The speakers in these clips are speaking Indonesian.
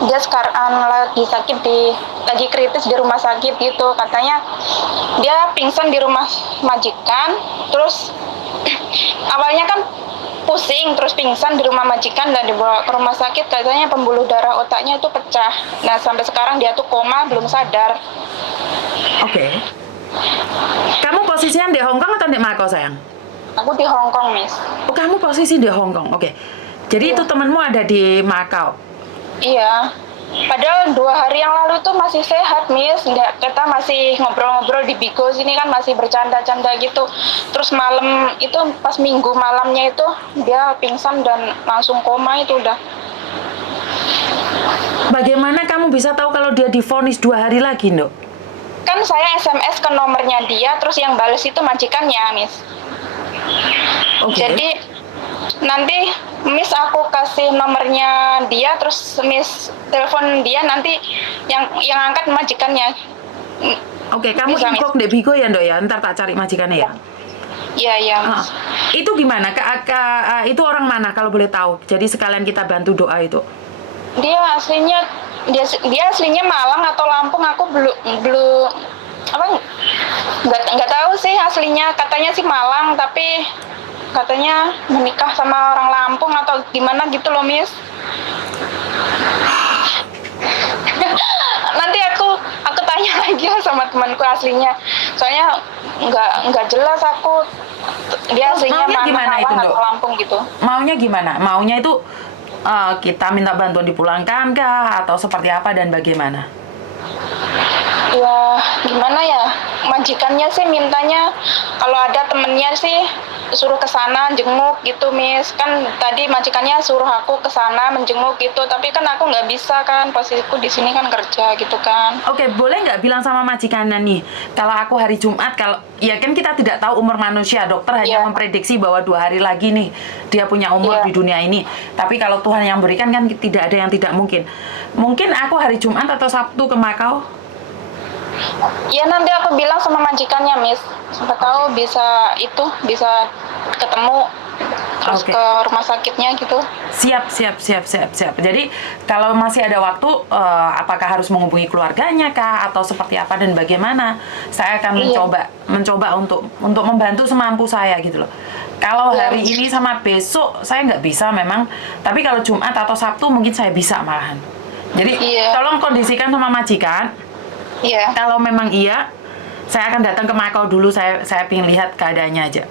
dia sekarang lagi kritis di rumah sakit gitu. Katanya dia pingsan di rumah majikan, terus awalnya kan pusing terus pingsan di rumah majikan dan dibawa ke rumah sakit, katanya pembuluh darah otaknya itu pecah. Nah sampai sekarang dia tuh koma belum sadar. Oke. Kamu posisinya di Hong Kong atau di Makau, sayang? Aku di Hong Kong, Miss. Oh, kamu posisi di Hong Kong. Oke. Jadi itu Iya. temanmu ada di Makau. Iya. Padahal 2 hari yang lalu tuh masih sehat, Miss. Kita masih ngobrol-ngobrol di Bigo sini kan, masih bercanda-canda gitu. Terus malam itu, pas minggu malamnya itu, dia pingsan dan langsung koma itu udah. Bagaimana kamu bisa tahu kalau dia divonis 2 hari lagi, Nduk? Kan saya SMS ke nomornya dia, terus yang bales itu majikannya, Miss. Oke. Jadi nanti Miss aku kasih nomornya dia, terus Miss telepon dia, nanti yang angkat majikannya. Oke, kamu Bisa, Miss. inbox di Bigo ya, Nduk ya? Ntar tak cari majikannya ya. Iya, iya, Ah, Miss. itu gimana? Itu orang mana kalau boleh tahu? Jadi sekalian kita bantu doa itu. Dia aslinya dia aslinya Malang atau Lampung, aku belum belum apa nggak tahu sih aslinya. Katanya sih Malang, tapi katanya menikah sama orang Lampung atau gimana gitu loh, Miss. Nanti aku tanya lagi ya sama temanku aslinya, soalnya nggak jelas aku dia aslinya Maunya mana, gimana itu, Malang Nduk? atau Lampung gitu. Maunya gimana? Maunya itu kita minta bantuan dipulangkan kah? Atau seperti apa dan bagaimana? Ya gimana ya, majikannya sih mintanya kalau ada temennya sih suruh ke sana jenguk gitu, Miss. Kan tadi majikannya suruh aku ke sana menjenguk gitu, tapi kan aku nggak bisa kan, posisiku di sini kan kerja gitu kan. Oke, boleh nggak bilang sama majikannya nih, kalau aku hari Jumat, kalau ya kan kita tidak tahu umur manusia, dokter hanya Iya, memprediksi bahwa 2 hari lagi nih dia punya umur iya, di dunia ini. Tapi kalau Tuhan yang berikan kan tidak ada yang tidak mungkin. Mungkin aku hari Jumat atau Sabtu ke Makau. iya, nanti aku bilang sama majikannya, Miss. Siapa tahu bisa ketemu terus Oke. ke rumah sakitnya gitu. Siap, siap, siap, siap, siap. Jadi kalau masih ada waktu, apakah harus menghubungi keluarganya kah, atau seperti apa dan bagaimana? Saya akan Iya, mencoba untuk membantu semampu saya gitu loh. Kalau iya, hari ini sama besok saya nggak bisa memang, tapi kalau Jumat atau Sabtu mungkin saya bisa malahan. Jadi iya, tolong kondisikan sama majikan. iya. Kalau memang iya, saya akan datang ke Makau dulu. Saya ingin lihat keadaannya aja.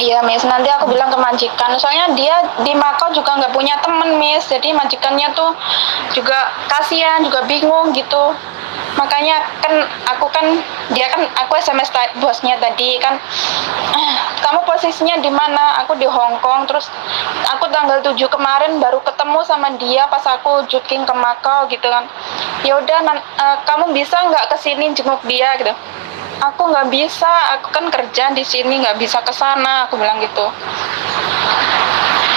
Iya, Miss. Nanti aku bilang ke majikan. Soalnya dia di Makau juga nggak punya temen, Miss. Jadi majikannya tuh juga kasihan, juga bingung gitu. Makanya aku SMS bosnya tadi kan, kamu posisinya di mana? Aku di Hong Kong. Terus aku tanggal 7 kemarin baru ketemu sama dia pas aku jogging ke Makau gitu kan. Ya udah, kamu bisa nggak kesini jenguk dia gitu. Aku nggak bisa, aku kan kerja di sini, nggak bisa ke sana, aku bilang gitu.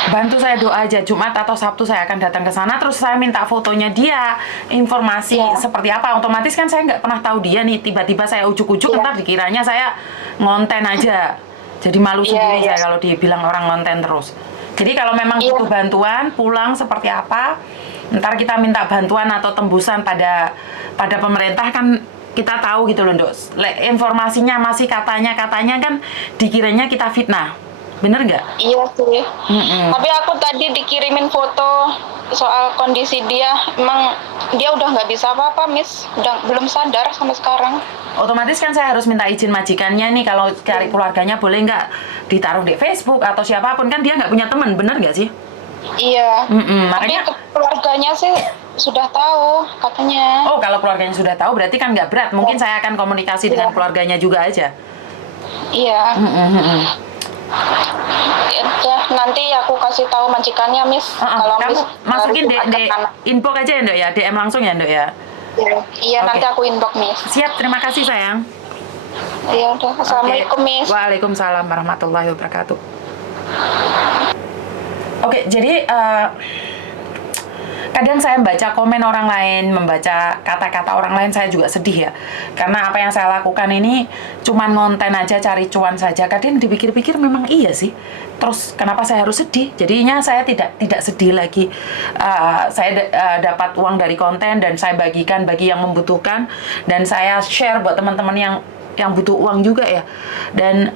Bantu saya doa aja, Jumat atau Sabtu saya akan datang ke sana, terus saya minta fotonya dia, informasi Iya, seperti apa. Otomatis kan saya nggak pernah tahu dia nih, tiba-tiba saya ujuk-ujuk, iya, ntar dikiranya saya ngonten aja. Jadi malu iya, sendiri iya, saya kalau dibilang orang ngonten terus. Jadi kalau memang iya, butuh bantuan, pulang seperti apa, ntar kita minta bantuan atau tembusan pada pemerintah kan kita tahu gitu loh, Dok. Informasinya masih katanya kan dikiranya kita fitnah. Bener nggak? iya sih. Mm-mm. Tapi aku tadi dikirimin foto soal kondisi dia, emang dia udah nggak bisa apa-apa, Miss. Udah belum sadar sampai sekarang. Otomatis kan saya harus minta izin majikannya nih, kalau cari keluarganya boleh nggak ditaruh di Facebook atau siapapun, kan dia nggak punya teman, bener nggak sih? Iya. Tapi Makanya, keluarganya sih sudah tahu katanya. oh kalau keluarganya sudah tahu berarti kan nggak berat, mungkin saya akan komunikasi Iya, dengan keluarganya juga aja. iya. Ya, nanti aku kasih tahu majikannya, Miss. Kalau Kamu Miss harus masukin Jumat ke sana. inbox aja ya, Ndok ya, DM langsung ya, Ndok ya. Iya, iya, Oke, nanti aku inbox, Miss. siap, terima kasih sayang. Iya, udah. Oke, Assalamualaikum, Miss. waalaikumsalam warahmatullahi wabarakatuh. Oke, jadi kadang saya membaca komen orang lain, membaca kata-kata orang lain, saya juga sedih ya. Karena apa yang saya lakukan ini cuman ngonten aja, cari cuan saja. Kadang dipikir-pikir memang iya sih. Terus kenapa saya harus sedih? Jadinya saya tidak sedih lagi. Saya dapat uang dari konten dan saya bagikan bagi yang membutuhkan, dan saya share buat teman-teman yang butuh uang juga ya. Dan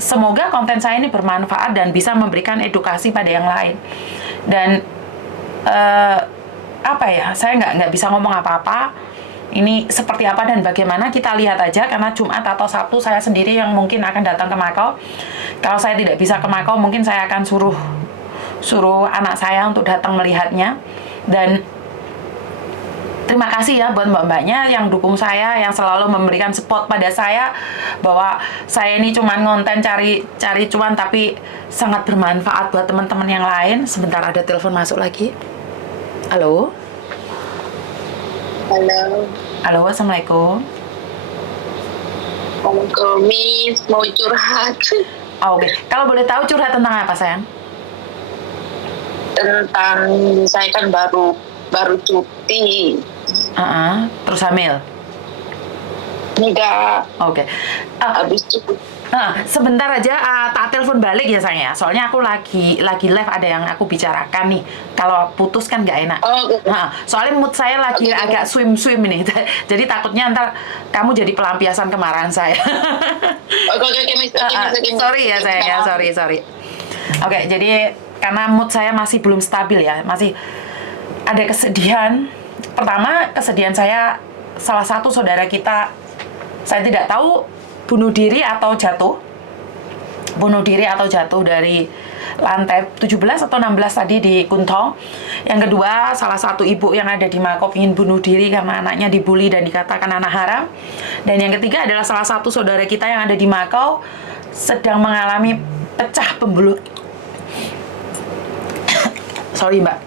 semoga konten saya ini bermanfaat dan bisa memberikan edukasi pada yang lain. Dan apa ya, saya nggak bisa ngomong apa-apa. Ini seperti apa dan bagaimana, kita lihat aja, karena Jumat atau Sabtu saya sendiri yang mungkin akan datang ke Makau. Kalau saya tidak bisa ke Makau, mungkin saya akan suruh anak saya untuk datang melihatnya. Dan terima kasih ya buat mbak-mbaknya yang dukung saya, yang selalu memberikan support pada saya, bahwa saya ini cuma ngonten cari cuan tapi sangat bermanfaat buat teman-teman yang lain. Sebentar, ada telepon masuk lagi. Halo. Halo, assalamualaikum. Miss, mau curhat Oke. Kalau boleh tahu curhat tentang apa, sayang? tentang saya kan baru cuti, Terus hamil. enggak Oke. habis cuti. Sebentar aja, tak telepon balik ya, sayang ya. Soalnya aku lagi live, ada yang aku bicarakan nih. Kalau putus kan nggak enak. Soalnya mood saya lagi agak swim ini. Jadi takutnya ntar kamu jadi pelampiasan kemarahan saya. Oke, Miss. Sorry ya, sayang ya. Sorry. Oke, jadi karena mood saya masih belum stabil ya. Masih ada kesedihan. Pertama, kesedihan saya, salah satu saudara kita, saya tidak tahu bunuh diri atau jatuh dari lantai 17 atau 16 tadi di Kuntong. Yang kedua, salah satu ibu yang ada di Makau ingin bunuh diri karena anaknya dibully dan dikatakan anak haram. Dan yang ketiga adalah salah satu saudara kita yang ada di Makau sedang mengalami pecah pembuluh. Sorry mbak,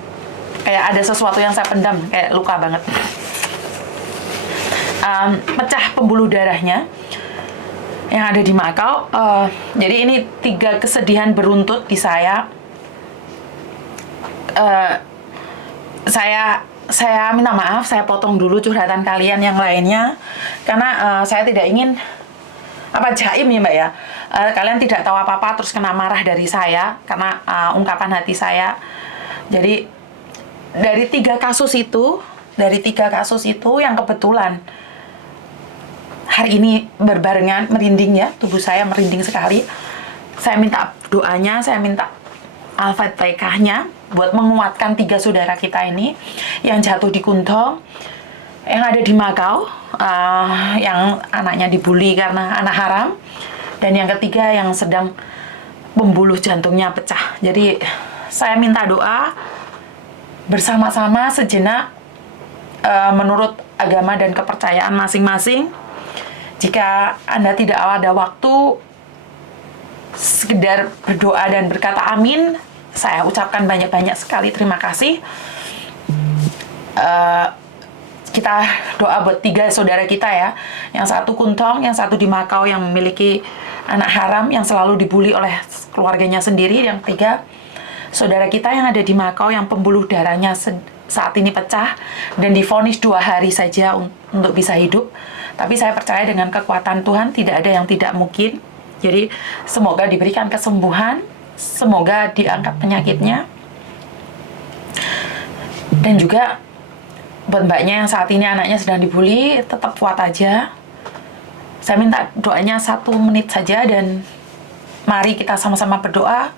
kayak ada sesuatu yang saya pendam, kayak luka banget. Pecah pembuluh darahnya yang ada di Makau. Jadi ini 3 kesedihan beruntut di saya. Saya minta maaf, saya potong dulu curhatan kalian yang lainnya karena saya tidak ingin jaim ya mbak ya. Kalian tidak tahu apa-apa terus kena marah dari saya karena ungkapan hati saya. Jadi dari 3 kasus itu yang kebetulan hari ini berbarengan, merinding ya, tubuh saya merinding sekali. Saya minta doanya, saya minta Al-Fatihahnya buat menguatkan 3 saudara kita ini yang jatuh di Kuntong, yang ada di Makau, yang anaknya dibully karena anak haram, dan yang ketiga yang sedang pembuluh jantungnya pecah. Jadi saya minta doa bersama-sama sejenak, menurut agama dan kepercayaan masing-masing. Jika Anda tidak ada waktu sekedar berdoa dan berkata amin, saya ucapkan banyak-banyak sekali terima kasih. Kita doa buat 3 saudara kita ya. Yang satu Kuntong, yang satu di Makau yang memiliki anak haram yang selalu dibully oleh keluarganya sendiri. Yang 3, saudara kita yang ada di Makau yang pembuluh darahnya saat ini pecah dan divonis 2 hari saja untuk bisa hidup. Tapi saya percaya dengan kekuatan Tuhan tidak ada yang tidak mungkin. Jadi semoga diberikan kesembuhan, semoga diangkat penyakitnya. Dan juga buat mbaknya yang saat ini anaknya sedang dibully, tetap kuat aja. Saya minta doanya 1 menit saja, dan mari kita sama-sama berdoa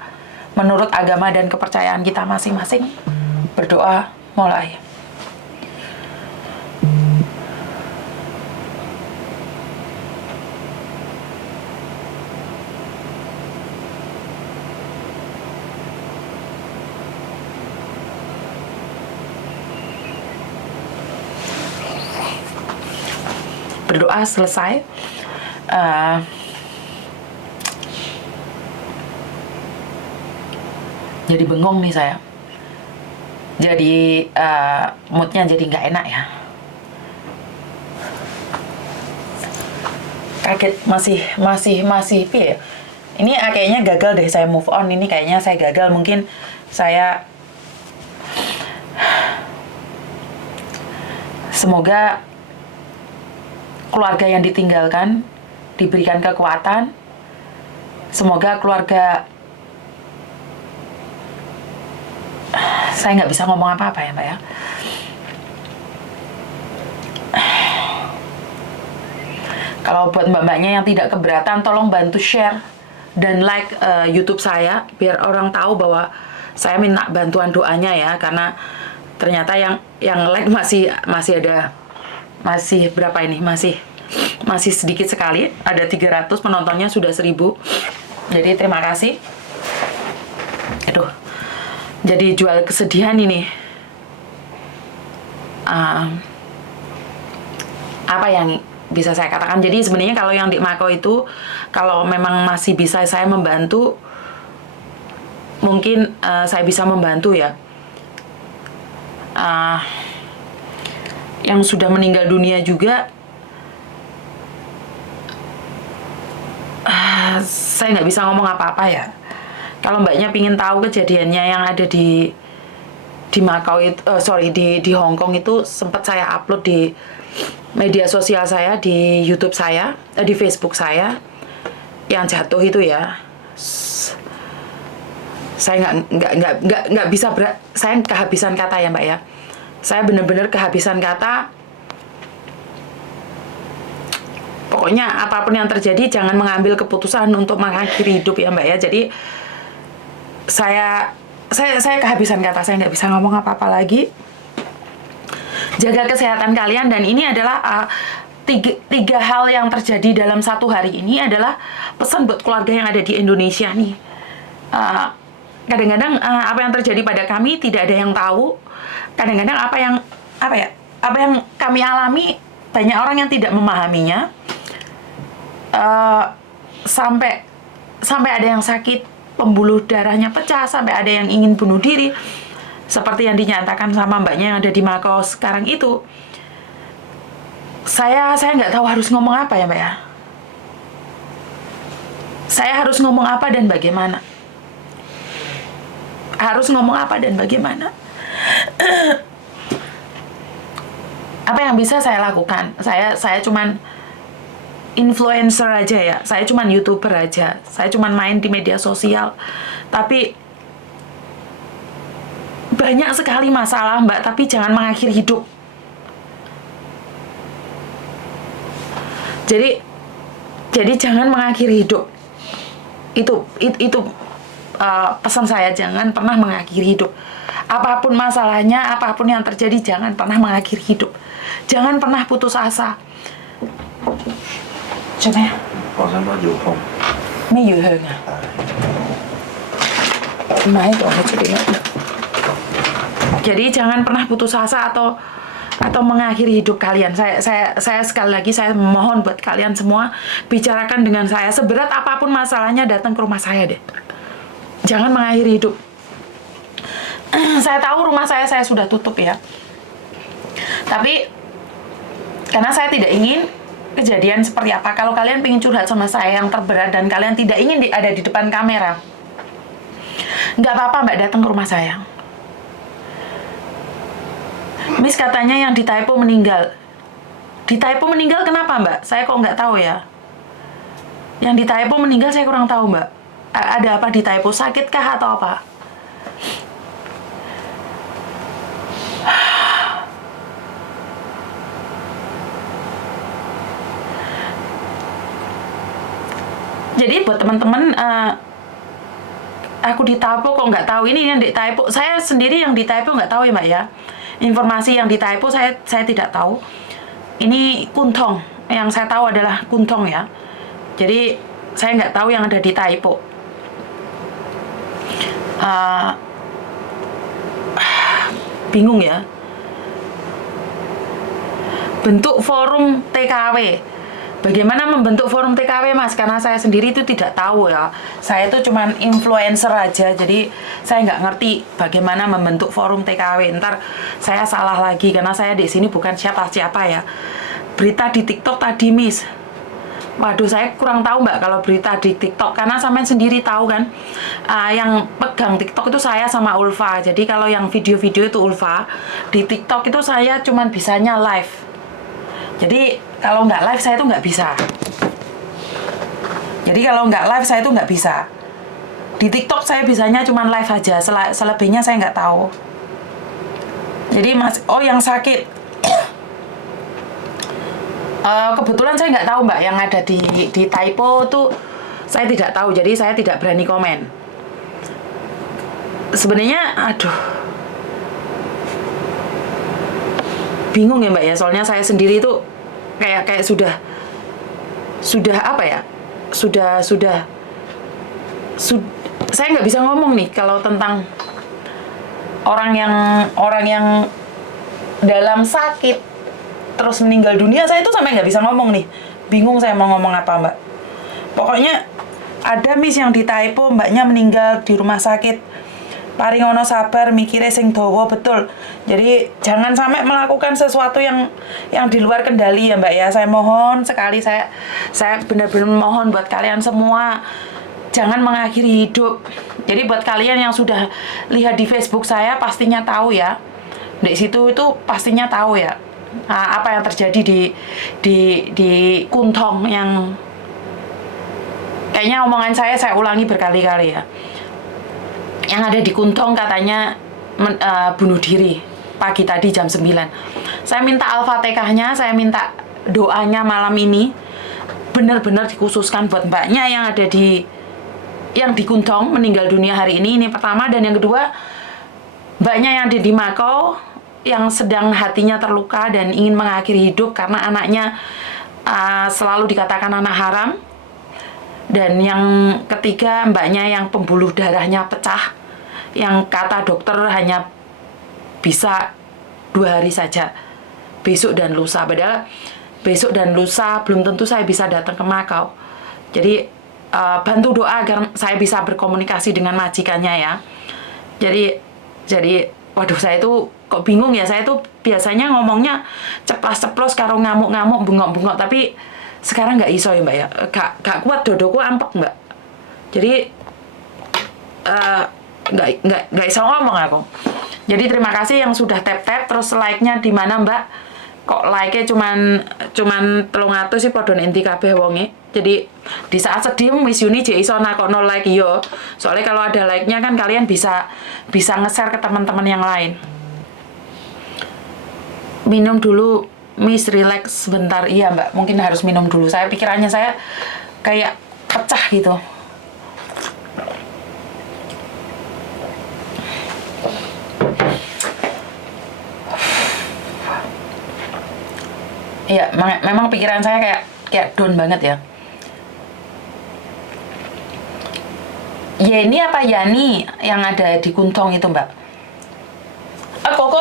menurut agama dan kepercayaan kita masing-masing. Berdoa mulai. Berdoa selesai, jadi bengong nih saya. Jadi moodnya jadi nggak enak ya. Kaget, masih ya. Ini kayaknya gagal deh saya move on. Ini kayaknya saya gagal. Mungkin saya Semoga keluarga yang ditinggalkan diberikan kekuatan. Semoga keluarga, saya nggak bisa ngomong apa-apa ya Mbak ya. Kalau buat mbak-mbaknya yang tidak keberatan, tolong bantu share dan like YouTube saya biar orang tahu bahwa saya minta bantuan doanya ya, karena ternyata yang like masih ada, masih berapa ini, masih sedikit sekali, ada 300, penontonnya sudah 1000. Jadi terima kasih. Aduh, jadi jual kesedihan ini. Apa yang bisa saya katakan? Jadi sebenarnya kalau yang di Mako itu, kalau memang masih bisa saya membantu, mungkin saya bisa membantu ya. Yang sudah meninggal dunia juga, saya nggak bisa ngomong apa-apa ya. Kalau mbaknya pingin tahu kejadiannya yang ada di Macau itu, di Hong Kong itu, sempat saya upload di media sosial saya, di YouTube saya, di Facebook saya, yang jatuh itu ya. Saya nggak bisa saya kehabisan kata ya Mbak ya. Saya benar-benar kehabisan kata. Pokoknya apapun yang terjadi, jangan mengambil keputusan untuk mengakhiri hidup ya Mbak ya. Jadi saya kehabisan kata, saya nggak bisa ngomong apa-apa lagi. Jaga kesehatan kalian, dan ini adalah tiga hal yang terjadi dalam satu hari ini adalah pesan buat keluarga yang ada di Indonesia nih. Kadang-kadang apa yang terjadi pada kami tidak ada yang tahu. Kadang-kadang apa yang kami alami, banyak orang yang tidak memahaminya. Sampai ada yang sakit, pembuluh darahnya pecah, sampai ada yang ingin bunuh diri, seperti yang dinyatakan sama mbaknya yang ada di Macau sekarang itu. Saya nggak tahu harus ngomong apa ya Mbak ya. Saya harus ngomong apa dan bagaimana. Harus ngomong apa dan bagaimana. Apa yang bisa saya lakukan? Saya cuman influencer aja ya. Saya cuman YouTuber aja. Saya cuman main di media sosial. Tapi banyak sekali masalah Mbak, tapi jangan mengakhiri hidup. Jadi jangan mengakhiri hidup. Itu pesan saya, jangan pernah mengakhiri hidup. Apapun masalahnya, apapun yang terjadi, jangan pernah mengakhiri hidup. Jangan pernah putus asa. Coba ya. 放心不要碰。咩要向啊？唔係喺度，喺出邊。Jadi jangan pernah putus asa atau mengakhiri hidup kalian. Saya sekali lagi saya mohon buat kalian semua, bicarakan dengan saya. Seberat apapun masalahnya, datang ke rumah saya deh. Jangan mengakhiri hidup. Saya tahu rumah saya sudah tutup ya. Tapi karena saya tidak ingin kejadian seperti apa. Kalau kalian pengen curhat sama saya yang terberat dan kalian tidak ingin ada di depan kamera, nggak apa-apa Mbak, datang ke rumah saya. Miss katanya yang di Taipo meninggal. Di Taipo meninggal kenapa Mbak? Saya kok nggak tahu ya. Yang di Taipo meninggal saya kurang tahu Mbak. Ada apa di Taipo? Sakitkah atau apa? Jadi buat teman-teman, aku di Taipo kok nggak tahu. Ini yang di Taipo, saya sendiri yang di Taipo nggak tahu ya Mbak ya. Informasi yang di Taipo saya tidak tahu. Ini Kuntong, yang saya tahu adalah Kuntong ya. Jadi saya nggak tahu yang ada di Taipo. Bingung ya. Bentuk forum TKW. Bagaimana membentuk forum TKW Mas? Karena saya sendiri itu tidak tahu ya. Saya itu cuman influencer aja, jadi saya nggak ngerti bagaimana membentuk forum TKW. Ntar saya salah lagi karena saya di sini bukan siapa-siapa ya. Berita di TikTok tadi Miss, Waduh, saya kurang tahu Mbak kalau berita di TikTok karena sampean sendiri tahu kan, yang pegang TikTok itu saya sama Ulfa. Jadi kalau yang video-video itu Ulfa, di TikTok itu saya cuman bisanya live. Jadi kalau nggak live saya tuh nggak bisa. Jadi kalau nggak live saya tuh nggak bisa. Di TikTok saya bisanya cuman live aja, selebihnya saya nggak tahu. Jadi yang sakit. Kebetulan saya nggak tahu Mbak yang ada di Taipo tuh saya tidak tahu, jadi saya tidak berani komen. Sebenarnya, aduh, bingung ya Mbak ya, soalnya saya sendiri itu kayak sudah apa ya, saya nggak bisa ngomong nih kalau tentang orang yang dalam sakit terus meninggal dunia. Saya itu sampai nggak bisa ngomong nih, bingung saya mau ngomong apa Mbak. Pokoknya ada Miss yang di Taipo, mbaknya meninggal di rumah sakit. Paringono sabar, mikire sing dawa, betul. Jadi jangan sampai melakukan sesuatu yang di luar kendali ya Mbak ya. Saya mohon sekali, saya benar-benar mohon buat kalian semua, jangan mengakhiri hidup. Jadi buat kalian yang sudah lihat di Facebook saya pastinya tahu ya. Di situ itu pastinya tahu ya. Apa yang terjadi di Kuntong, yang kayaknya omongan saya ulangi berkali-kali ya. Yang ada di Kuntong katanya bunuh diri pagi tadi jam 9. Saya minta Al-Fatihahnya, saya minta doanya malam ini benar-benar dikhususkan buat mbaknya yang ada di Kuntong meninggal dunia hari ini. Ini pertama, dan yang kedua mbaknya yang ada di Makau yang sedang hatinya terluka dan ingin mengakhiri hidup karena anaknya selalu dikatakan anak haram. Dan yang ketiga mbaknya yang pembuluh darahnya pecah, yang kata dokter hanya bisa 2 hari saja, besok dan lusa. Padahal besok dan lusa belum tentu saya bisa datang ke Makau. Jadi bantu doa agar saya bisa berkomunikasi dengan majikannya ya. Jadi waduh, saya itu kok bingung ya. Saya tuh biasanya ngomongnya ceplas-ceplos karo ngamuk-ngamuk, bengok-bengok, tapi sekarang nggak iso ya Mbak ya. Gak kuat, dodoku ampek Mbak. Jadi nggak iso ngomong aku. Jadi terima kasih yang sudah tap-tap. Terus like-nya di mana Mbak? Kok like-nya cuman 300 sih, padha inti kabeh wonge. Jadi di saat sedih Miss Yuni jek iso nakokno like yo. Soalnya kalau ada like-nya kan kalian bisa nge-share ke teman-teman yang lain. Minum dulu Miss, relax sebentar. Iya Mbak, mungkin harus minum dulu. Saya pikirannya saya kayak pecah gitu. Iya, memang pikiran saya kayak down banget ya. Yeni apa Yani yang ada di Kuntong itu Mbak? Koko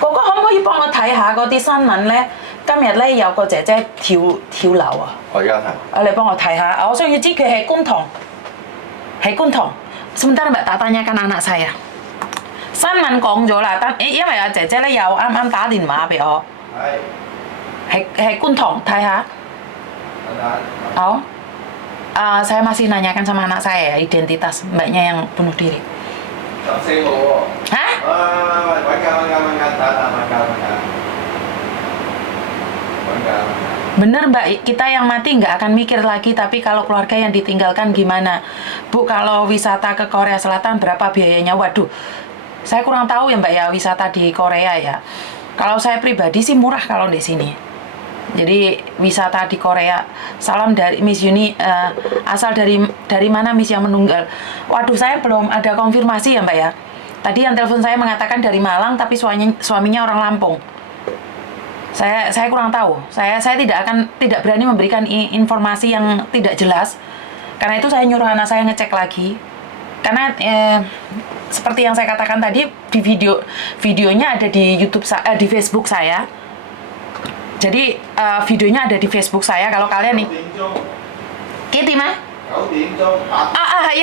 Koko 可唔可以幫我睇下嗰啲新聞呢？今日呢有個姐姐跳樓啊！我而家睇。你幫我睇下，我想要知佢係觀塘，Sebentar Mbak, tak tanyakan anak saya. 新聞講咗啦，因為阿姐姐呢又啱打電話俾我。係觀塘，睇下。Saya masih nanyakan sama anak saya identitas mbaknya yang bunuh diri. 14號喎。Hah? 揾緊，Bener Mbak, kita yang mati nggak akan mikir lagi, tapi kalau keluarga yang ditinggalkan gimana? Bu, kalau wisata ke Korea Selatan berapa biayanya? Waduh, saya kurang tahu ya Mbak ya, wisata di Korea ya. Kalau saya pribadi sih murah kalau di sini. Jadi wisata di Korea. Salam dari Miss Yuni. Asal dari mana Miss yang meninggal? Waduh, saya belum ada konfirmasi ya Mbak ya. Tadi yang telepon saya mengatakan dari Malang, tapi suaminya orang Lampung. Saya kurang tahu. Saya tidak berani memberikan informasi yang tidak jelas. Karena itu saya nyuruh anak saya ngecek lagi. Karena seperti yang saya katakan tadi, di videonya ada di di Facebook saya. Jadi videonya ada di Facebook saya. Kalau kalian nih, Kitty mah? 9點鐘8。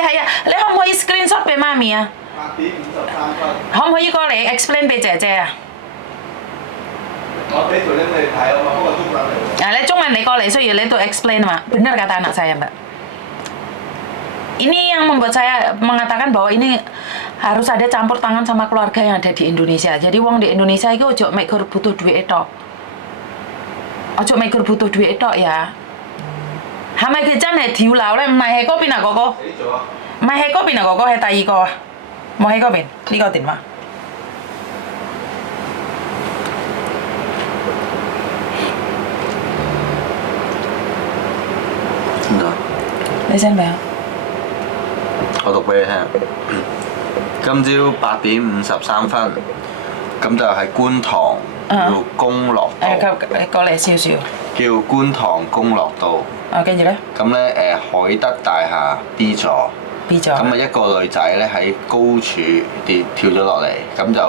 係啊，你可唔可以 screenshot 俾媽咪啊？ 8點53分。可唔可以過嚟 explain 俾姐姐啊？我俾條 link 你睇啊嘛，不過中文嚟喎。你中文 mandai kole so ya to explain mak. Benar kata anak saya mbak. Ini yang membuat saya mengatakan bahwa ini harus ada campur tangan sama keluarga yang ada di Indonesia. Jadi wong di Indonesia itu ojo mekur butuh duit tok. Ojo mekur butuh duit tok ya. 係咪佢真係跳樓咧？唔係喺嗰邊啊，哥哥。死咗啊！唔係喺嗰邊啊，哥哥係第二個啊，冇喺嗰邊呢個電話。點解？你 send 未啊？我讀俾你聽。今朝8:53，咁就喺觀塘叫公樂道，過嚟少少。叫觀塘公樂道。跟住咧咁咧海德大廈 B 座。，B 座。咁啊一個女仔咧喺高處跳咗落嚟，咁就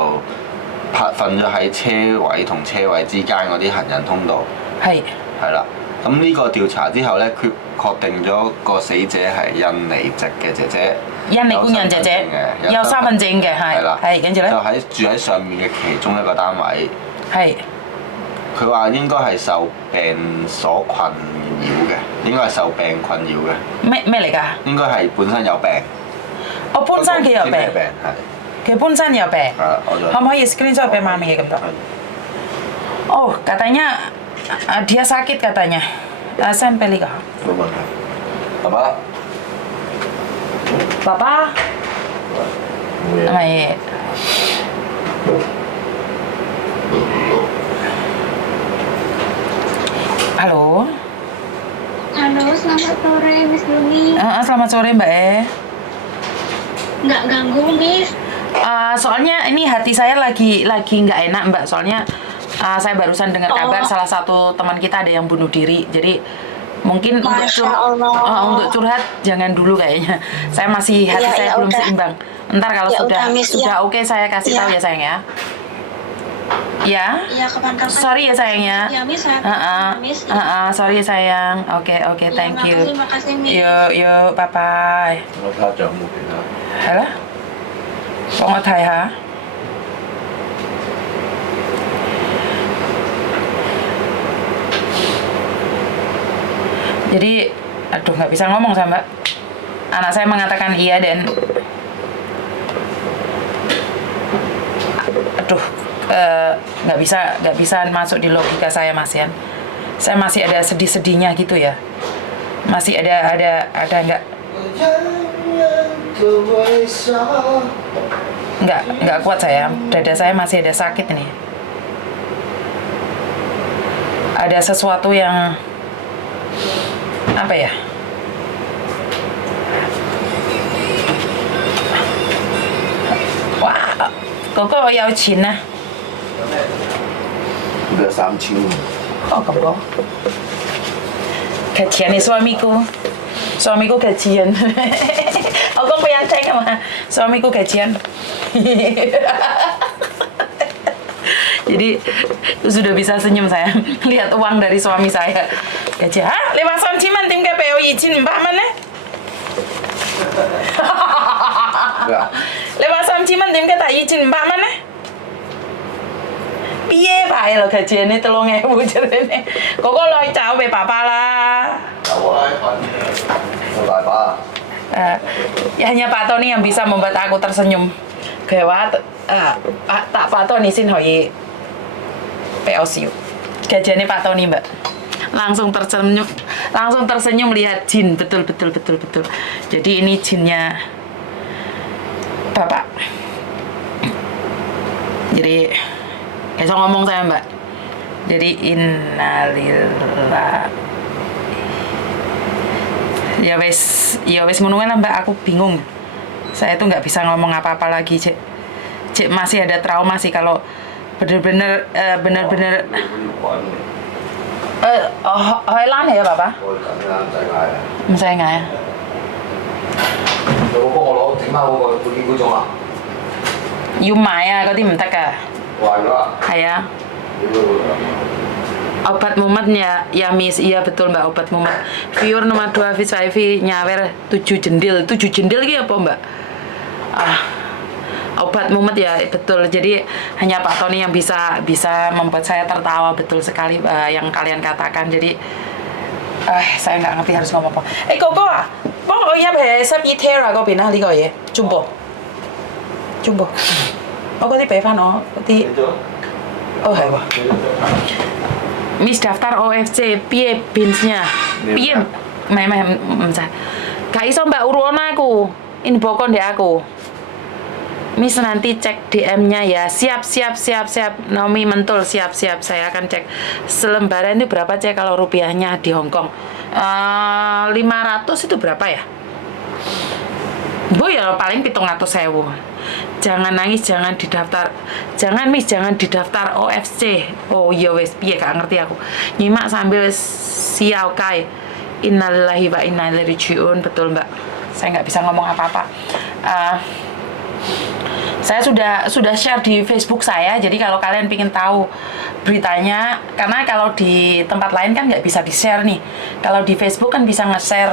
瞓咗喺車位同車位之間嗰啲行人通道。係。係啦。咁呢個調查之後咧，確定咗個死者係印尼籍嘅姐姐。印尼工人姐姐，有身份證嘅，係。係啦。係，跟住咧。就住喺上面嘅其中一個單位。係。佢話應該係受病所困擾嘅，應該係受病困擾嘅。咩嚟㗎？應該係本身有病。我本身佢有病。係。佢本身有病。係啦，我就。可唔可以 screenshot 俾媽咪嘅咁多？Oh, katanya dia sakit katanya. Send pe liga. 冇問題。爸爸。爸爸。係。Halo. Halo, selamat sore Miss Luni. Selamat sore Mbak Nggak ganggu Miss? Soalnya ini hati saya lagi nggak enak Mbak. Soalnya saya barusan dengar kabar salah satu teman kita ada yang bunuh diri. Jadi mungkin untuk curhat jangan dulu kayaknya. Saya masih hati saya belum seimbang. Ntar kalau sudah oke saya kasih tahu ya sayang ya. Ya? Iya, kapan-kapan. Sorry ya sayangnya. Ya, Miss. Miss. Sorry thank you. Makasih, Miss. Yuk, bye bye. 我睇下仲有冇其他。係啦，幫我睇下。Jadi, aduh nggak bisa ngomong sama Mbak. Anak saya mengatakan iya dan aduh nggak bisa masuk di logika saya Mas Yan. Saya masih ada sedih-sedihnya gitu ya. Masih ada nggak kuat saya. Dada saya masih ada sakit nih. Ada sesuatu yang apa ya? Wah, Koko有錢啊udah 3,000。Oh, Koko. Gajian nih suamiku gajian. Aku pengen cek sama suamiku gajian. Jadi sudah bisa senyum saya lihat uang dari suami saya. Gajian, lewat ciman tim KPO izin Mbak mana? Lewat ciman tim kita izin Mbak mana? Piye bae lo gajiane 3.000 jarene. Koko lo chào về papa lah. Ya hanya Pak Tony yang bisa membuat aku tersenyum. Gawat, tak Pak Tony sin hoi POC. Gajiannya Pak Tony Mbak. Langsung tersenyum lihat jin, betul. Jadi ini jinnya Bapak. Jadi bisa ngomong saya Mbak. Jadi innalillah. Ya wes ngono lah Mbak, aku bingung. Saya tuh nggak bisa ngomong apa-apa lagi, Cek masih ada trauma sih kalau bener-bener Hoi lan ya Bapak?唔使嗌啊！有冇幫我攞整翻嗰個半邊嗰種啊？要買啊，嗰啲唔得㗎。壞咗啊！係啊。Obat mumet ya Miss, iya betul Mbak, obat mumet. Viewer nomor 2 HIV nyawer 7 jendil. 7 jendil iki apa Mbak? obat mumet ya, betul. Jadi hanya Pak Tony yang bisa membuat saya tertawa, betul sekali yang kalian katakan. Jadi saya nggak ngerti harus ngomong apa. Kok幫我入去12 嗰邊啦，呢個嘢中部，我嗰啲俾翻我嗰啲，係喎。Miss daftar OFC, piye binsnya? Piye? Meh, gak iso Mbak urun aku, inbox di aku. Miss nanti cek DM-nya ya. Siap. Naomi mentul, siap. Saya akan cek. Selembaran itu berapa cek kalau rupiahnya di Hong Kong? 500 itu berapa ya? Bu ya paling 700.000. Jangan nangis, jangan didaftar. Jangan Miss, jangan didaftar OFC. Oh iya wes, piye gak ngerti aku. Nyimak sambil siau kai. Innalillahi wa inna ilaihi raji'un. Betul Mbak. Saya nggak bisa ngomong apa-apa. Saya sudah share di Facebook saya, jadi kalau kalian ingin tahu beritanya, karena kalau di tempat lain kan nggak bisa di-share nih. Kalau di Facebook kan bisa nge-share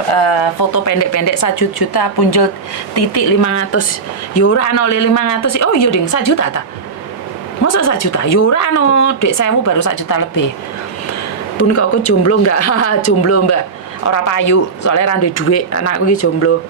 foto pendek-pendek 1 juta, punjul titik 500. Yura no 500, oh iya ding 1 juta ta? Masa 1 juta? Yura no, dek saya baru 1 juta lebih. Pun kok aku jomblo nggak? Jomblo Mbak, ora payu, soalnya randu duit, anakku ini jomblo.